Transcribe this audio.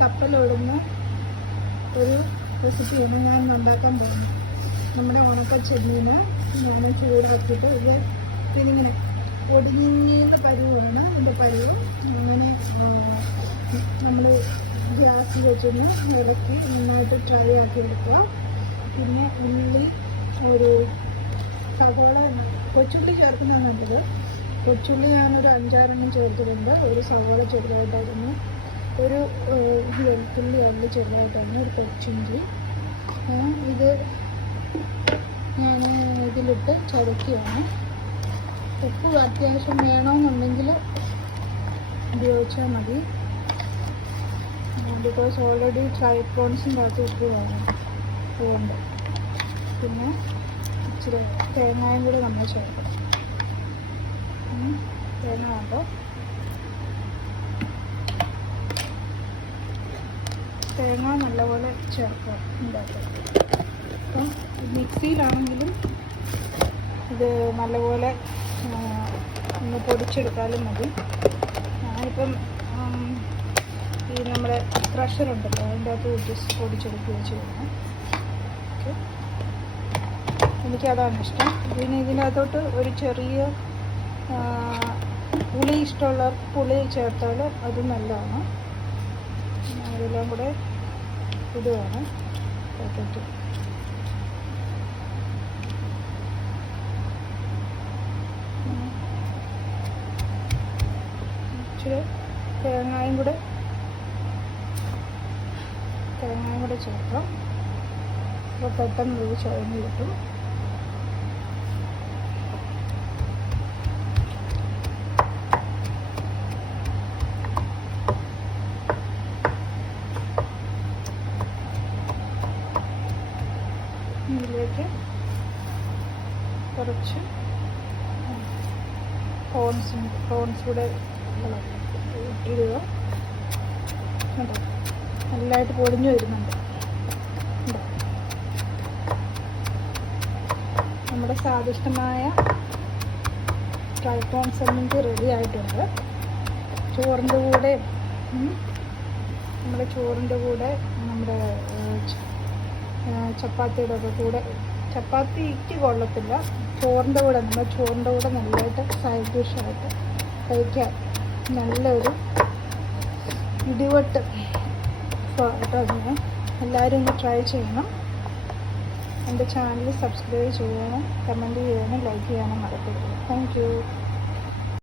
കപ്പലോടുന്ന ഒരു റെസിപ്പിയാണ് ഞാൻ ഉണ്ടാക്കാൻ പോകുന്നത്. നമ്മുടെ ഉണക്ക ചെമ്മീന് ഞാൻ ചൂടാക്കിയിട്ട് ഇതിങ്ങനെ ഒടിഞ്ഞ പരുവാണ് ഇതിൻ്റെ പരുവ്. അങ്ങനെ നമ്മൾ ഗ്യാസിൽ വെച്ചൊന്ന് ഇറക്കി നന്നായിട്ട് ഫ്രൈ ആക്കി എടുക്കുക. പിന്നെ ഉള്ളി, ഒരു സവോള, കൊച്ചുള്ളി ചേർക്കുന്നതാണ് നല്ലത്. കൊച്ചുള്ളി ഞാനൊരു 5-6 ചേർത്തിട്ടുണ്ട്. ഒരു സവോള ചെറുതായിട്ടായിരുന്നു, ഒരു വെളുത്തുള്ളി അല്ലി ചെറുതായിട്ടാണ്, ഒരു കൊച്ചിഞ്ചി. ഇത് ഞാൻ ഇതിലിട്ട് ചതക്കുകയാണ്. ഉപ്പ് അത്യാവശ്യം വേണമെന്നുണ്ടെങ്കിൽ ഉപയോഗിച്ചാൽ മതി. ബിക്കോസ് ഓൾറെഡി ഫ്രൈ പ്രോൺസിൻ്റെ അകത്ത് ഉപ്പ് വേണം, അതുകൊണ്ട്. പിന്നെ ഇച്ചിരി തേങ്ങയും കൂടി നമ്മൾ ചേർക്കും. തേങ്ങ വേണ്ടോ, തേങ്ങ നല്ലപോലെ ചേർക്കുക ഉണ്ടാക്കുക. അപ്പം മിക്സിയിലാണെങ്കിലും ഇത് നല്ലപോലെ ഒന്ന് പൊടിച്ചെടുത്താലും മതി. ഞാനിപ്പം ഈ നമ്മുടെ ക്രഷറുണ്ടല്ലോ അതിൻ്റെ അകത്ത് ജസ്റ്റ് പൊടിച്ചെടുക്കുകയോ ചെയ്യണം. ഓക്കെ, എനിക്കതാണ് ഇഷ്ടം. പിന്നെ ഇതിനകത്തോട്ട് ഒരു ചെറിയ പുളി ഇഷ്ടമുള്ള പുളി ചേർത്താൽ അത് നല്ലതാണ്. അതെല്ലാം കൂടെ ഇടുകയാണ് പാക്കറ്റ്. ഇച്ചിരി തേങ്ങയും കൂടെ ചേർക്കാം. അപ്പോൾ പെട്ടെന്ന് ഇത് ചുവന്ന് കിട്ടും. ഇതിലേക്ക് കുറച്ച് പ്രോൺസ് കൂടെ ഇടുക. കേട്ടോ, നല്ലതായിട്ട് പൊടിഞ്ഞു വരുന്നുണ്ട്. നമ്മുടെ സ്വാദിഷ്ടമായ ഫ്രൈ പ്രോൺസ് നമുക്ക് റെഡി ആയിട്ടുണ്ട്. ചോറിൻ്റെ കൂടെ നമ്മുടെ ചപ്പാത്തിയുടെ ഒക്കെ കൂടെ, ചപ്പാത്തിക്ക് കൊള്ളത്തില്ല, ചോറിൻ്റെ കൂടെ, നമ്മുടെ ചോറിൻ്റെ കൂടെ നല്ലതായിട്ട് സൈഡ് ഡിഷായിട്ട് കഴിക്കാൻ നല്ലൊരു ഇടിവട്ട് കേട്ടോ. എല്ലാവരും ഒന്ന് ട്രൈ ചെയ്യണം. എൻ്റെ ചാനൽ സബ്സ്ക്രൈബ് ചെയ്യാനും കമൻറ്റ് ചെയ്യാനും ലൈക്ക് ചെയ്യാനും മറക്കരുത്. Thank you.